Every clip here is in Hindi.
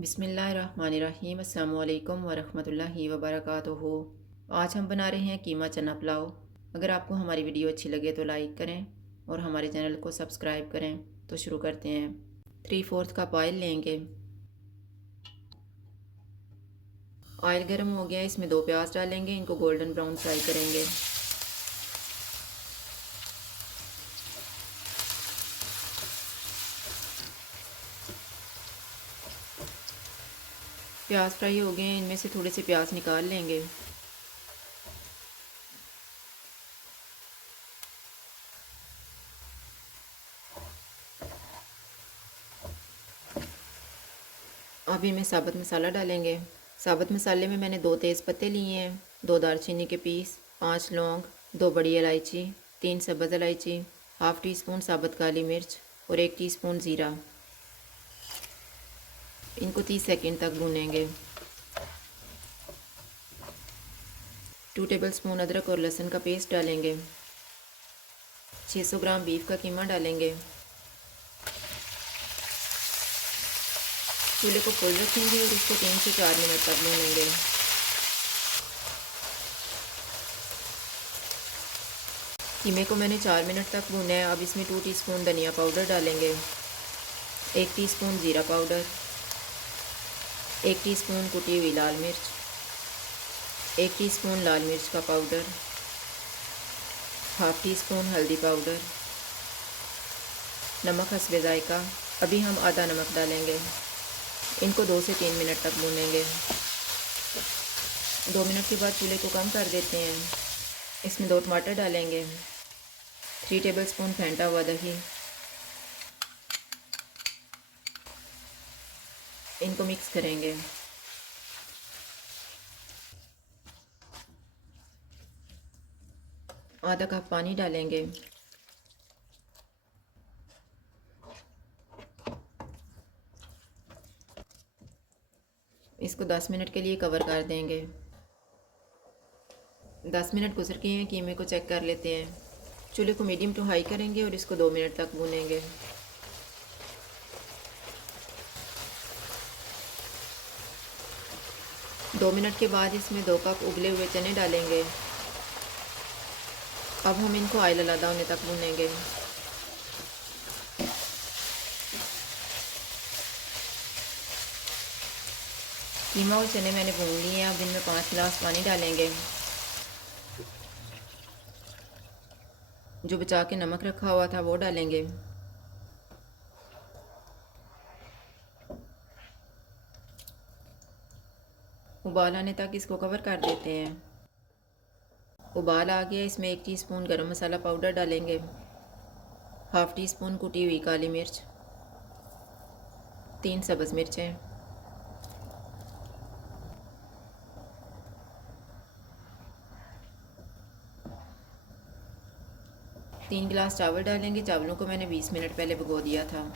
बिस्मिल्लाहिर्रहमानिर्रहीम अस्सलाम वालेकुम वरहमतुल्लाहि वबरकातुहू। आज हम बना रहे हैं कीमा चना पुलाव। अगर आपको हमारी वीडियो अच्छी लगे तो लाइक करें और हमारे चैनल को सब्सक्राइब करें। तो शुरू करते हैं। 3/4 कप ऑयल लेंगे। ऑयल गर्म हो गया, इसमें 2 प्याज डालेंगे। इनको गोल्डन ब्राउन फ्राई करेंगे। प्याज फ्राई हो गए हैं, इनमें से थोड़े से प्याज निकाल लेंगे। अभी इनमें साबुत मसाला डालेंगे। साबुत मसाले में मैंने 2 तेज़ पत्ते लिए हैं, 2 दालचीनी के पीस, 5 लौंग, 2 बड़ी इलायची, 3 सब्ज़ इलायची, हाफ़ टी स्पून साबुत काली मिर्च और 1 टीस्पून ज़ीरा। इनको 30 सेकंड तक भूनेंगे। 2 टेबलस्पून अदरक और लहसुन का पेस्ट डालेंगे। 600 ग्राम बीफ का कीमा डालेंगे। चूल्हे को फुल रखेंगे और इसको 3 से 4 मिनट तक भूनेंगे। कीमे को मैंने 4 मिनट तक भूना है। अब इसमें 2 टीस्पून धनिया पाउडर डालेंगे, 1 टीस्पून ज़ीरा पाउडर, 1 टीस्पून कुटी हुई लाल मिर्च, 1 टीस्पून लाल मिर्च का पाउडर, हाफ़ टी स्पून हल्दी पाउडर, नमक हस्बे ज़ायका। अभी हम आधा नमक डालेंगे। इनको 2 से 3 मिनट तक भूनेंगे। 2 मिनट के बाद चूल्हे को कम कर देते हैं। इसमें 2 टमाटर डालेंगे, 3 टेबलस्पून फेंटा हुआ दही। इनको मिक्स करेंगे। आधा कप पानी डालेंगे। इसको 10 मिनट के लिए कवर कर देंगे। 10 मिनट गुजर गए हैं, कीमे को चेक कर लेते हैं। चूल्हे को मीडियम टू हाई करेंगे और इसको 2 मिनट तक भूनेंगे। दो मिनट के बाद इसमें 2 कप उबले हुए चने डालेंगे। अब हम इनको ऑयल अलग होने तक भूनेंगे। कीमा और चने मैंने भून लिए हैं। अब इनमें 5 गिलास पानी डालेंगे। जो बचा के नमक रखा हुआ था वो डालेंगे। उबाल आने तक इसको कवर कर देते हैं। उबाल आ गया, इसमें 1 टीस्पून गरम मसाला पाउडर डालेंगे, हाफ़ टी स्पून कुटी हुई काली मिर्च, 3 सब्ज़ मिर्चें, तीन गिलास चावल डालेंगे। चावलों को मैंने 20 मिनट पहले भिगो दिया था।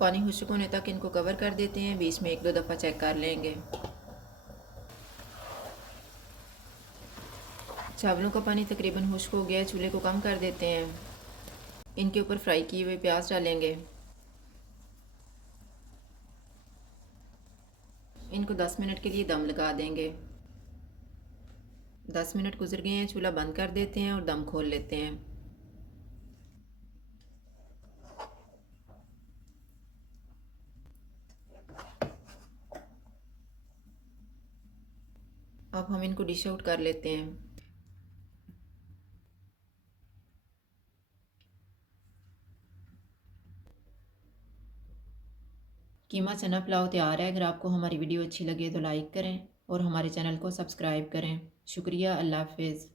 पानी खुश्क होने तक इनको कवर कर देते हैं। बीच में 1-2 दफ़ा चेक कर लेंगे। चावलों का पानी तकरीबन खुश्क हो गया है। चूल्हे को कम कर देते हैं। इनके ऊपर फ्राई किए हुए प्याज डालेंगे। इनको 10 मिनट के लिए दम लगा देंगे। 10 मिनट गुजर गए हैं, चूल्हा बंद कर देते हैं और दम खोल लेते हैं। अब हम इनको डिश आउट कर लेते हैं। कीमा चना पुलाव तैयार है। अगर आपको हमारी वीडियो अच्छी लगे तो लाइक करें और हमारे चैनल को सब्सक्राइब करें। शुक्रिया। अल्लाह हाफिज़।